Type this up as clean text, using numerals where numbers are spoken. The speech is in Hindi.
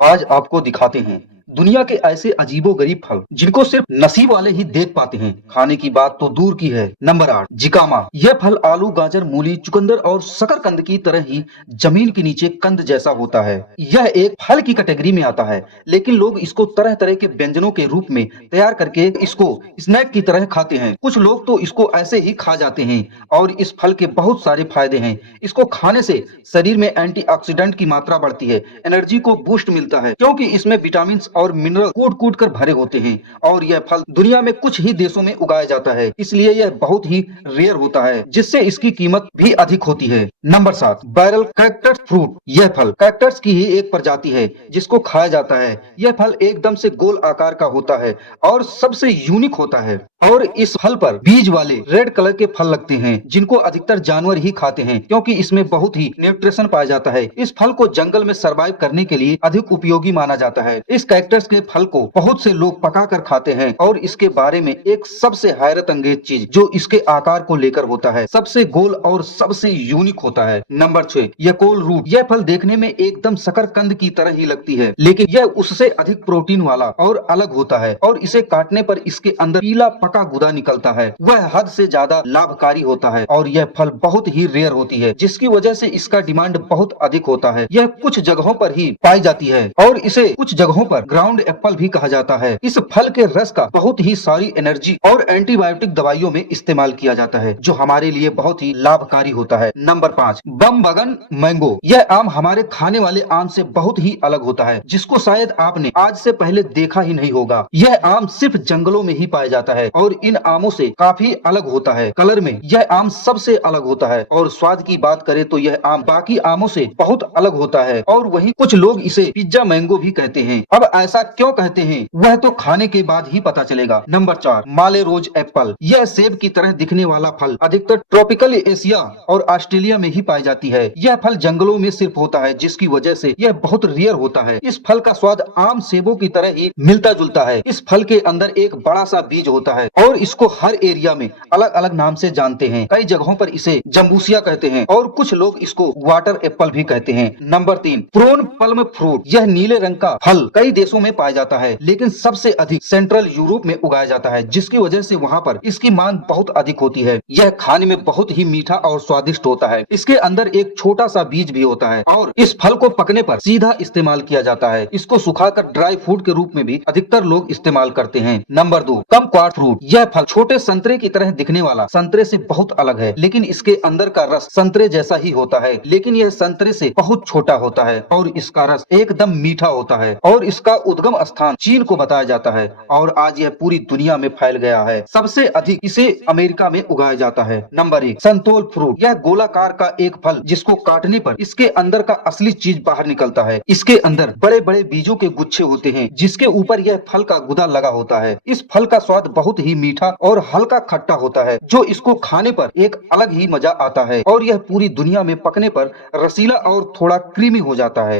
आज आपको दिखाते हैं दुनिया के ऐसे अजीबो-गरीब फल जिनको सिर्फ नसीब वाले ही देख पाते हैं। खाने की बात तो दूर की है। नंबर 8 जिकामा। यह फल आलू, गाजर, मूली, चुकंदर और शकरकंद की तरह ही जमीन के नीचे कंद जैसा होता है। यह एक फल की कैटेगरी में आता है, लेकिन लोग इसको तरह-तरह के व्यंजनों के रूप में तैयार करके इसको स्नैक की तरह खाते हैं। कुछ लोग तो इसको ऐसे ही खा जाते हैं और इस फल के बहुत सारे फायदे हैं। इसको खाने से शरीर में एंटीऑक्सीडेंट की मात्रा बढ़ती है, एनर्जी को बूस्ट मिलता है क्योंकि इसमें विटामिन और मिनरल कूट-कूट कर भरे होते हैं और यह फल दुनिया में कुछ ही देशों में उगाया जाता है, इसलिए यह बहुत ही रेयर होता है, जिससे इसकी कीमत भी अधिक होती है। Number 7 barrel cactus fruit. यह फल कैक्टस की ही एक प्रजाति है जिसको खाया जाता है। यह फल एकदम से गोल आकार का होता है और सबसे यूनिक होता है और इस फल पर बीज वाले रेड कलर के फल लगते हैं जिनको अधिकतर जानवर ही खाते हैं क्योंकि इसमें बहुत ही न्यूट्रिशन पाया जाता है। इस फल को जंगल में सरवाइव करने के लिए अधिक उपयोगी माना जाता है। इस कैक्टस के फल को बहुत से लोग पका कर खाते हैं और इसके बारे में एक सबसे हैरत अंगेज चीज जो इसके आकार को लेकर होता है, सबसे गोल और सबसे यूनिक होता है। Number 6 yacon root. यह फल देखने में एकदम शकरकंद की तरह ही लगती है, लेकिन यह उससे अधिक प्रोटीन वाला और अलग होता है और इसे काटने पर इसके अंदर पीला पका गुदा निकलता है। वह हद से ज्यादा लाभकारी होता है और यह फल बहुत ही रेयर होती है, जिसकी वजह से इसका डिमांड बहुत अधिक होता है। यह कुछ जगहों पर ही पाई जाती है और इसे कुछ जगहों पर ग्राउंड एप्पल भी कहा जाता है। इस फल के रस का बहुत ही सारी एनर्जी और एंटीबायोटिक दवाइयों में इस्तेमाल किया जाता है, जो हमारे लिए बहुत ही लाभकारी होता है। Number 5 bambangan mango. यह आम हमारे खाने वाले आम से बहुत ही अलग होता है, जिसको शायद आपने आज से पहले देखा ही नहीं होगा। यह आम सिर्फ जंगलों में ही पाया जाता है और इन आमों से काफी अलग होता है। कलर में यह आम सबसे अलग होता है और स्वाद की बात करें तो यह आम बाकी आमों से बहुत अलग होता है और वहीं कुछ लोग इसे पिज्जा मैंगो भी कहते हैं। अब ऐसा क्यों कहते हैं वह तो खाने के बाद ही पता चलेगा। नंबर 4 माले रोज एप्पल। यह सेब की तरह दिखने वाला फल अधिकतर ट्रॉपिकल एशिया और ऑस्ट्रेलिया में ही पाई जाती है। यह फल जंगलों में सिर्फ होता है, जिसकी वजह से यह बहुत रेयर होता है। इस फल का स्वाद आम सेबों की तरह ही मिलता जुलता है। इस फल के अंदर एक बड़ा सा बीज होता है और इसको हर एरिया में अलग अलग नाम से जानते हैं। कई जगहों पर इसे जम्बूसिया कहते हैं और कुछ लोग इसको वाटर एप्पल भी कहते हैं। Number 3 prune plum fruit. यह नीले रंग का फल कई देशों में पाया जाता है, लेकिन सबसे अधिक सेंट्रल यूरोप में उगाया जाता है, जिसकी वजह से वहाँ पर इसकी मांग बहुत अधिक होती है। यह खाने में बहुत ही मीठा और स्वादिष्ट होता है। इसके अंदर एक छोटा सा बीज भी होता है और इस फल को पकने पर सीधा इस्तेमाल किया जाता है। इसको सुखाकर ड्राई फ्रूट के रूप में भी अधिकतर लोग इस्तेमाल करते हैं। Number 2 kumquat fruit. यह फल छोटे संतरे की तरह दिखने वाला संतरे से बहुत अलग है, लेकिन इसके अंदर का रस संतरे जैसा ही होता है, लेकिन यह संतरे से बहुत छोटा होता है और इसका रस एकदम मीठा होता है और इसका उद्गम स्थान चीन को बताया जाता है और आज यह पूरी दुनिया में फैल गया है। सबसे अधिक इसे अमेरिका में उगाया जाता है। Number 1 santol fruit. यह गोलाकार का एक फल जिसको काटने पर इसके अंदर का असली चीज बाहर निकलता है। इसके अंदर बड़े बड़े बीजों के गुच्छे होते हैं जिसके ऊपर यह फल का गुदा लगा होता है। इस फल का स्वाद बहुत ही मीठा और हल्का खट्टा होता है, जो इसको खाने पर एक अलग ही मजा आता है और यह पूरी दुनिया में पकने पर रसीला और थोड़ा क्रीमी हो जाता है।